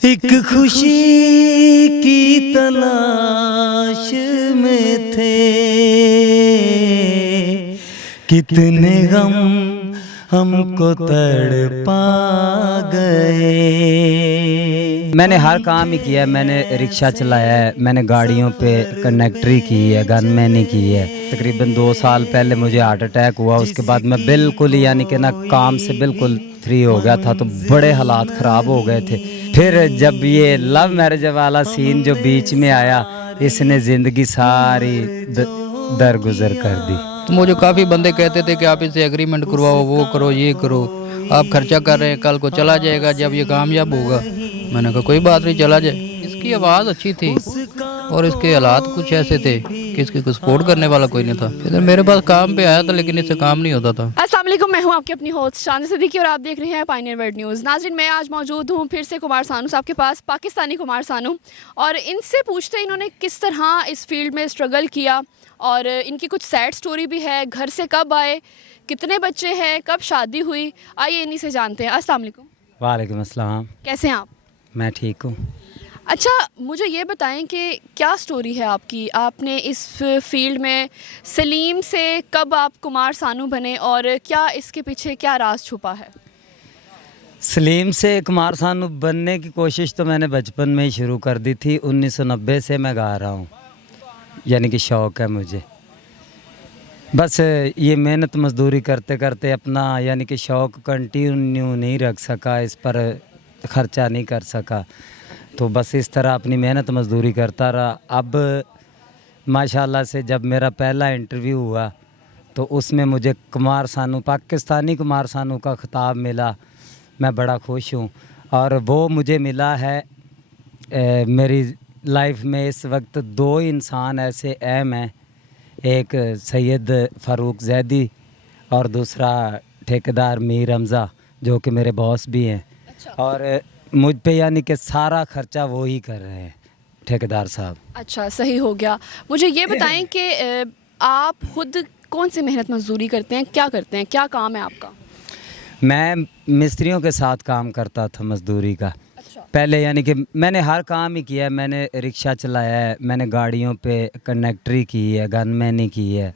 एक खुशी की तलाश में थे, कितने गम हमको तड़पा गए। मैंने हर काम ही किया है। मैंने रिक्शा चलाया है, मैंने गाड़ियों पे कंडक्टरी की है, गनमैनी की है। तकरीबन 2 साल पहले मुझे हार्ट अटैक हुआ। उसके बाद मैं बिल्कुल यानी कि ना काम से बिल्कुल फ्री हो गया था, तो बड़े हालात ख़राब हो गए थे। फिर जब ये लव मैरिज वाला सीन जो बीच में आया, इसने ज़िंदगी सारी दरगुजर कर दी। तो मुझे काफ़ी बंदे कहते थे कि आप इससे एग्रीमेंट करवाओ, वो करो, ये करो, आप खर्चा कर रहे हैं, कल को चला जाएगा जब ये कामयाब होगा। मैंने कहा कोई बात नहीं, चला जाए। इसकी आवाज़ अच्छी थी और इसके हालात कुछ ऐसे थे कि इसकी को सपोर्ट करने वाला कोई नहीं था। इधर मेरे पास काम पे आया था, लेकिन इससे काम नहीं होता था। अस्सलाम वालेकुम, मैं हूं आपकी अपनी होस्ट शानी सिद्दीकी और आप देख रहे हैं पायनियर वर्ल्ड न्यूज़। नाज़रीन, मैं आज मौजूद हूं फिर से कुमार सानू साहब के पास, पाकिस्तानी कुमार सानू, और इनसे पूछते हैं इन्होंने किस तरह इस फील्ड में स्ट्रगल किया और इनकी कुछ सैड स्टोरी भी है। घर से कब आए, कितने बच्चे हैं, कब शादी हुई, आइए इन्हीं से जानते हैं। अस्सलाम वालेकुम। वालेकुम अस्सलाम। कैसे हैं आप? मैं ठीक हूँ। अच्छा, मुझे ये बताएं कि क्या स्टोरी है आपकी, आपने इस फील्ड में सलीम से कब आप कुमार सानू बने और क्या इसके पीछे क्या राज छुपा है? सलीम से कुमार सानू बनने की कोशिश तो मैंने बचपन में ही शुरू कर दी थी। 1990 से मैं गा रहा हूँ, यानी कि शौक़ है मुझे। बस ये मेहनत मजदूरी करते करते अपना यानी कि शौक़ कंटिन्यू नहीं रख सका, इस पर ख़र्चा नहीं कर सका, तो बस इस तरह अपनी मेहनत मजदूरी करता रहा। अब माशाल्लाह से जब मेरा पहला इंटरव्यू हुआ तो उसमें मुझे कुमार सानू, पाकिस्तानी कुमार सानू का खिताब मिला। मैं बड़ा खुश हूँ। और वो मुझे मिला है मेरी लाइफ में इस वक्त 2 इंसान ऐसे अहम हैं, एक सैयद फ़ारूक ज़ैदी और दूसरा ठेकेदार मीर हमज़ा, जो कि मेरे बॉस भी हैं। और मुझ पे यानी कि सारा ख़र्चा वो ही कर रहे हैं, ठेकेदार साहब। अच्छा, सही हो गया। मुझे ये बताएं कि आप खुद कौन सी मेहनत मजदूरी करते हैं, क्या करते हैं, क्या काम है आपका? मैं मिस्त्रियों के साथ काम करता था, मजदूरी का। अच्छा। पहले यानी कि मैंने हर काम ही किया है। मैंने रिक्शा चलाया है, मैंने गाड़ियों पे कंडक्टरी की है, गनमैनी की है,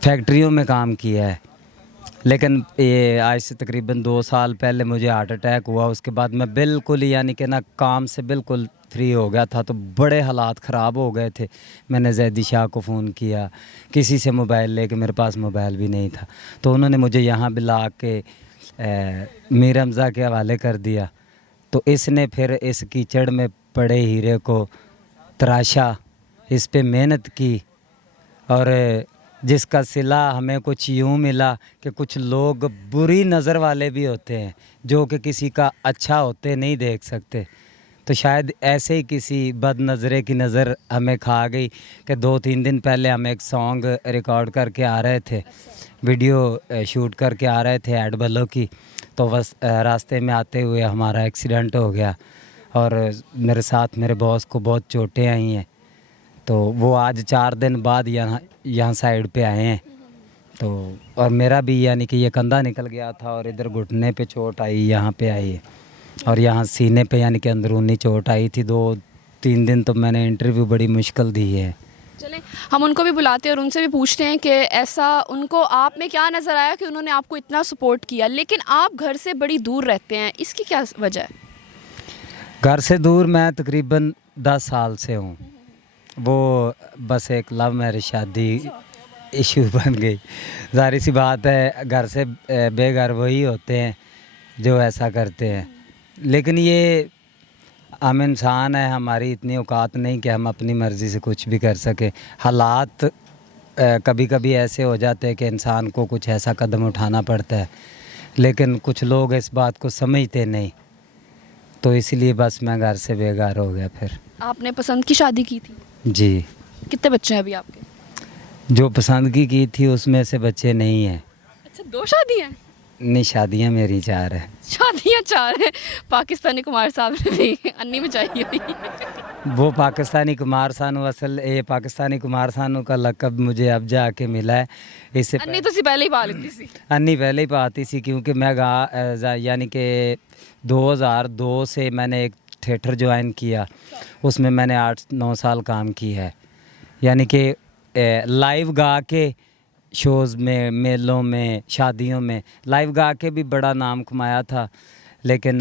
फैक्ट्रियों में काम किया है। लेकिन ये आज से तकरीबन 2 साल पहले मुझे हार्ट अटैक हुआ। उसके बाद मैं बिल्कुल ही यानी कि ना काम से बिल्कुल फ्री हो गया था, तो बड़े हालात ख़राब हो गए थे। मैंने ज़ैदी शाह को फ़ोन किया, किसी से मोबाइल लेके, मेरे पास मोबाइल भी नहीं था, तो उन्होंने मुझे यहाँ बुला के मीर हमज़ा के हवाले कर दिया। तो इसने फिर इस कीचड़ में पड़े हीरे को तराशा, इस पे मेहनत की, और जिसका सिला हमें कुछ यूँ मिला कि कुछ लोग बुरी नज़र वाले भी होते हैं, जो कि किसी का अच्छा होते नहीं देख सकते। तो शायद ऐसे ही किसी बद नज़रे की नज़र हमें खा गई कि 2-3 दिन पहले हम एक सॉन्ग रिकॉर्ड करके आ रहे थे, वीडियो शूट करके आ रहे थे ऐड बल्लो की, तो बस रास्ते में आते हुए हमारा एक्सीडेंट हो गया और मेरे साथ मेरे बॉस को बहुत चोटें आई हैं। तो वो आज 4 दिन बाद यहाँ साइड पे आए हैं। तो और मेरा भी यानी कि ये कंधा निकल गया था और इधर घुटने पे चोट आई, यहाँ पे आई है, और यहाँ सीने पे यानी कि अंदरूनी चोट आई थी। 2-3 दिन तो मैंने इंटरव्यू बड़ी मुश्किल दी है। चलें, हम उनको भी बुलाते हैं और उनसे भी पूछते हैं कि ऐसा उनको आप में क्या नज़र आया कि उन्होंने आपको इतना सपोर्ट किया, लेकिन आप घर से बड़ी दूर रहते हैं, इसकी क्या वजह है? घर से दूर मैं तकरीबन 10 साल से हूँ। वो बस एक लव मैरिज शादी इशू बन गई। ज़ाहिर सी बात है, घर से बेघर वही होते हैं जो ऐसा करते हैं। लेकिन ये हम इंसान हैं, हमारी इतनी औकात नहीं कि हम अपनी मर्ज़ी से कुछ भी कर सकें। हालात कभी कभी ऐसे हो जाते हैं कि इंसान को कुछ ऐसा कदम उठाना पड़ता है, लेकिन कुछ लोग इस बात को समझते नहीं, तो इसलिए बस मैं घर से बेघर हो गया। फिर आपने पसंद की शादी की थी? जी। कितने बच्चे हैं अभी आपके? जो पसंदगी की थी उसमें से बच्चे नहीं हैं। अच्छा, 2 शादी हैं? नहीं, शादियाँ मेरी 4 है। शादियाँ 4 हैं। पाकिस्तानी कुमार साहब ने भी अन्नी में चाहिए हुई वो पाकिस्तानी कुमार सानू, असल ये पाकिस्तानी कुमार सानू का लक़ब मुझे अब जाके मिला है। इससे अन्नी तो पहले ही पा लेती सी। अन्नी पहले ही पाती सी, क्योंकि मैं यानी कि 2002 से मैंने एक थिएटर ज्वाइन किया, उसमें मैंने 8-9 साल काम किया है। यानी कि लाइव गा के शोज़ में, मेलों में, शादियों में लाइव गा के भी बड़ा नाम कमाया था। लेकिन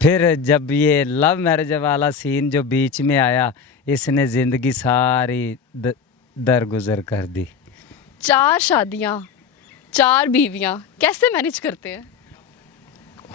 फिर जब ये लव मैरिज वाला सीन जो बीच में आया, इसने ज़िंदगी सारी दरगुजर कर दी। 4 शादियाँ, 4 बीवियाँ, कैसे मैनेज करते हैं?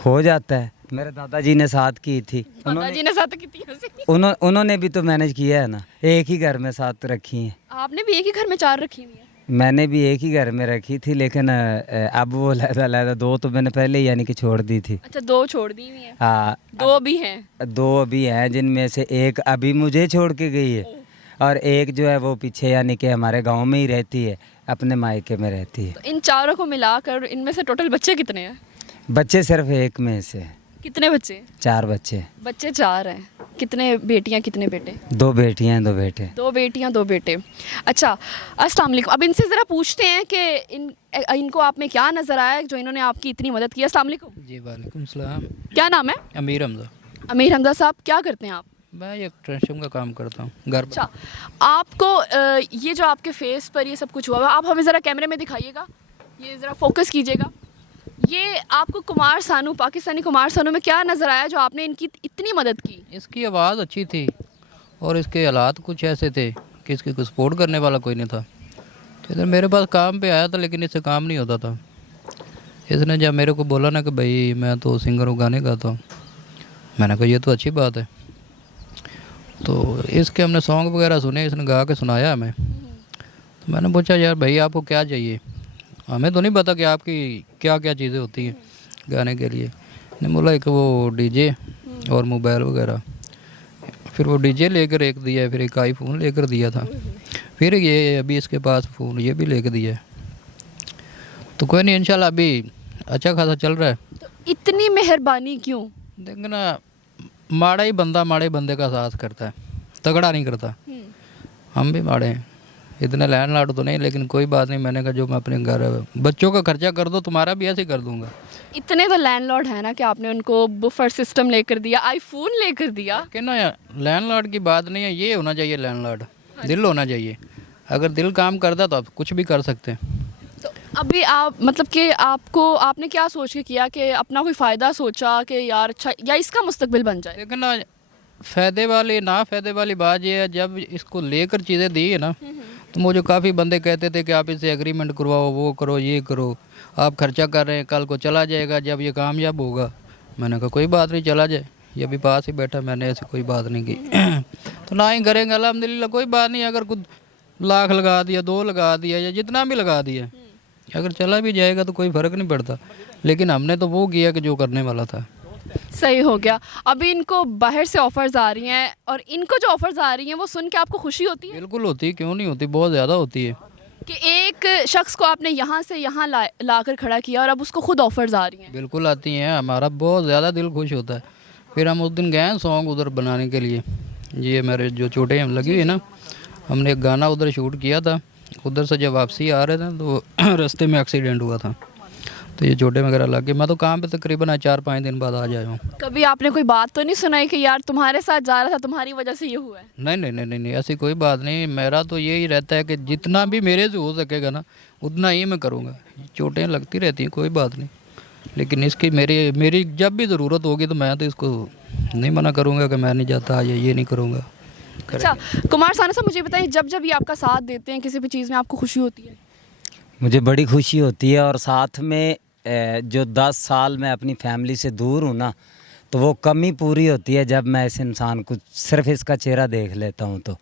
हो जाता है। मेरे दादाजी ने साथ की थी, दादाजी ने साथ की थी वैसे। उन्होंने भी तो मैनेज किया है ना, एक ही घर में साथ रखी हैं। आपने भी एक ही घर में 4 रखी हुई है? मैंने भी एक ही घर में रखी थी, लेकिन अब वो लहदा 2 तो मैंने पहले ही यानी कि छोड़ दी थी। अच्छा, 2 छोड़ दी हुई हैं। हाँ, 2 भी हैं। 2 अभी हैं, जिनमें से एक अभी मुझे छोड़ के गई है, और एक जो है वो पीछे यानी कि हमारे गांव में ही रहती है, अपने मायके में रहती है। तो इन चारों को मिलाकर इनमें से टोटल बच्चे कितने हैं? बच्चे सिर्फ एक में से। कितने बच्चे? 4 बच्चे। बच्चे 4 हैं। कितने बेटियां कितने बेटे? 2 बेटियां 2 बेटे। 2 बेटियां 2 बेटे। अच्छा, अस्सलाम वालेकुम। अब इनसे ज़रा पूछते हैं कि इनको आप में क्या नज़र आया जो इन्होंने आपकी इतनी मदद की। अस्सलाम वालेकुम। जी वालेकुम सलाम। क्या नाम है? अमीर हमजा। अमीर हमजा साहब, क्या करते हैं आप? मैं एक ट्रांसफॉर्म का काम करता हूँ घर पर। अच्छा, आपको ये जो आपके फेस पर ये सब कुछ हुआ, आप हमें ज़रा कैमरे में दिखाइएगा, ये ज़रा फोकस कीजिएगा। ये आपको कुमार सानू, पाकिस्तानी कुमार सानू में क्या नज़र आया जो आपने इनकी इतनी मदद की? इसकी आवाज़ अच्छी थी और इसके हालात कुछ ऐसे थे कि इसकी कुछ सपोर्ट करने वाला कोई नहीं था। तो इधर मेरे पास काम पे आया था, लेकिन इससे काम नहीं होता था। इसने जब मेरे को बोला ना कि भाई मैं तो सिंगर हूँ, गाने गाता हूँ, मैंने कहा ये तो अच्छी बात है। तो इसके हमने सॉन्ग वगैरह सुने, इसने गा के सुनाया हमें। तो मैंने पूछा यार भाई आपको क्या चाहिए, हमें तो नहीं पता कि आपकी क्या क्या चीज़ें होती हैं गाने के लिए। ने बोला एक वो डीजे और मोबाइल वगैरह। फिर वो डीजे लेकर एक दिया, फिर एक आईफोन लेकर दिया था, फिर ये अभी इसके पास फ़ोन ये भी लेकर दिया है। तो कोई नहीं, इंशाल्लाह अभी अच्छा खासा चल रहा है। तो इतनी मेहरबानी क्यों? देखना, माड़ा ही बंदा माड़े बंदे का साथ करता है, तगड़ा नहीं करता। हम भी माड़े हैं, इतने लैंडलॉर्ड तो नहीं, लेकिन कोई बात नहीं। मैंने कहा जो मैं अपने घर बच्चों का खर्चा कर दो, तुम्हारा भी ऐसे ही कर दूंगा। इतने तो लैंडलॉर्ड है ना कि आपने उनको बुफर सिस्टम लेकर दिया, आईफोन लेकर दिया। कि ना लैंडलॉर्ड की बात नहीं है, ये होना चाहिए लैंडलॉर्ड, दिल होना चाहिए। अगर दिल काम करता तो आप कुछ भी कर सकते हैं। तो अभी आप मतलब कि आपने क्या सोच के किया कि अपना कोई फ़ायदा सोचा कि यार अच्छा या इसका मुस्तकबिल बन जाए? लेकिन ना फ़ायदे वाली ना फ़ायदे वाली बात ये है, जब इसको लेकर चीज़ें दी है ना, तो मुझे काफ़ी बंदे कहते थे कि आप इससे एग्रीमेंट करवाओ, वो करो, ये करो, आप खर्चा कर रहे हैं, कल को चला जाएगा जब ये कामयाब होगा। मैंने कहा कोई बात नहीं, चला जाए, ये भी पास ही बैठा, मैंने ऐसी कोई बात नहीं की। तो ना ही करेंगे, अल्हम्दुलिल्लाह कोई बात नहीं। अगर कुछ लाख लगा दिया, 2 लगा दिया, या जितना भी लगा दिया, अगर चला भी जाएगा तो कोई फ़र्क नहीं पड़ता। लेकिन हमने तो वो किया कि जो करने वाला था। सही हो गया। अभी इनको बाहर से ऑफर्स आ रही हैं, और इनको जो ऑफर्स आ रही हैं वो सुन के आपको खुशी होती है? बिल्कुल होती है, क्यों नहीं होती, बहुत ज़्यादा होती है। कि एक शख्स को आपने यहाँ से यहाँ लाकर खड़ा किया और अब उसको खुद ऑफर्स आ रही हैं। बिल्कुल आती हैं, हमारा बहुत ज़्यादा दिल खुश होता है। फिर हम उस दिन गए सॉन्ग उधर बनाने के लिए, ये मेरे जो चोटें हम लगी हुई ना, हमने एक गाना उधर शूट किया था। उधर से जब वापसी आ रहे थे तो रास्ते में एक्सीडेंट हुआ था, तो ये चोटें वगैरह लग गई। मैं तो काम पे तकरीबन 4-5 दिन बाद आ जाया हूँ। कभी आपने कोई बात तो नहीं सुनाई कि यार तुम्हारे साथ जा रहा था, तुम्हारी वजह से ये हुआ है? नहीं नहीं नहीं नहीं नहीं, ऐसी कोई बात नहीं। मेरा तो यही रहता है कि जितना भी मेरे से हो सकेगा ना, उतना ही मैं करूँगा। चोटें लगती रहती हैं, कोई बात नहीं, लेकिन इसकी मेरी जब भी ज़रूरत होगी तो मैं तो इसको नहीं मना करूँगा कि मैं नहीं जाता या ये नहीं करूँगा। अच्छा, कुमार सानू साहब मुझे बताइए, जब जब ये आपका साथ देते हैं किसी भी चीज़ में, आपको खुशी होती है? मुझे बड़ी खुशी होती है, और साथ में जो 10 साल मैं अपनी फैमिली से दूर हूँ ना, तो वो कमी पूरी होती है जब मैं इस इंसान को सिर्फ इसका चेहरा देख लेता हूँ, तो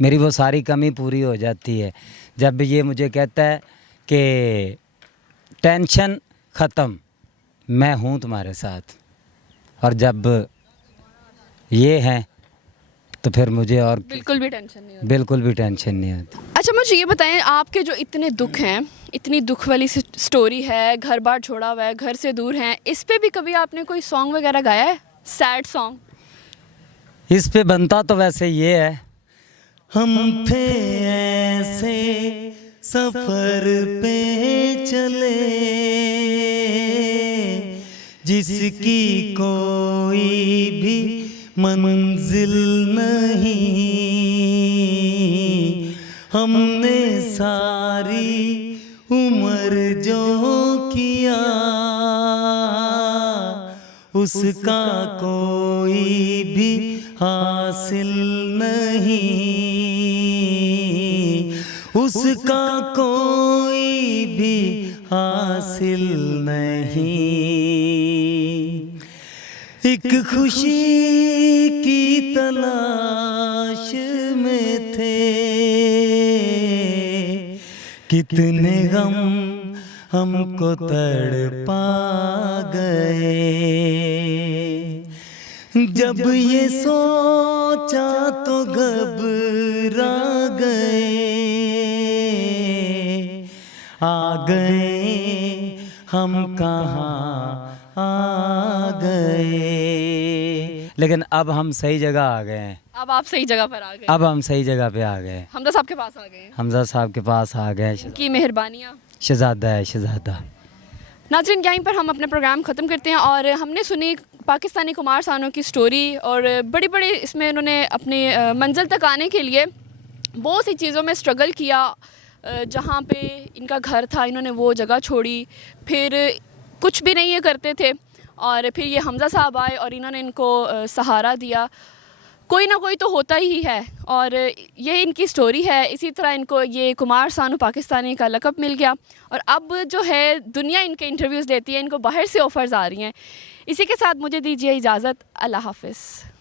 मेरी वो सारी कमी पूरी हो जाती है। जब ये मुझे कहता है कि टेंशन ख़त्म, मैं हूँ तुम्हारे साथ, और जब ये है तो फिर मुझे और बिल्कुल भी टेंशन नहीं होती। बिल्कुल भी टेंशन नहीं आती। अच्छा मुझे ये बताएं, आपके जो इतने दुख हैं, इतनी दुख वाली स्टोरी है, घर बार छोड़ा हुआ है, घर से दूर हैं, इस पे भी कभी आपने कोई सॉन्ग वगैरह गाया है, सैड सॉन्ग? इस पे बनता तो वैसे ये है, हम थे ऐसे सफर पे चले जिसकी कोई भी मंजिल नहीं, हमने सारी उम्र जो किया उसका कोई भी हासिल नहीं, उसका कोई भी हासिल नहीं। एक खुशी की तलाश में थे, कितने गम हमको तड़पा गए, जब ये सोचा तो घबरा गए, आ गए हम कहाँ आ गए। लेकिन अब हम सही जगह आ गए हैं। अब आप सही जगह पर आ गए, अब हम सही जगह पे आ गए। हमजा साहब के पास आ गए हैं। हमजा साहब के पास आ गए। की मेहरबानियाँ। शहजादा है शहजादा। नाज़रीन, यहीं पर हम अपना प्रोग्राम ख़त्म करते हैं और हमने सुनी पाकिस्तानी कुमार सानू की स्टोरी और बड़ी बड़ी इसमें इन्होंने अपनी मंजिल तक आने के लिए बहुत सी चीज़ों में स्ट्रगल किया। जहाँ पे इनका घर था इन्होंने वो जगह छोड़ी, फिर कुछ भी नहीं ये करते थे और फिर ये हमजा साहब आए और इन्होंने इनको सहारा दिया। कोई ना कोई तो होता ही है और ये इनकी स्टोरी है। इसी तरह इनको ये कुमार सानू पाकिस्तानी का लक़ब मिल गया और अब जो है दुनिया इनके इंटरव्यूज़ देती है, इनको बाहर से ऑफ़र्स आ रही हैं। इसी के साथ मुझे दीजिए इजाज़त। अल्लाह हाफ़िज़।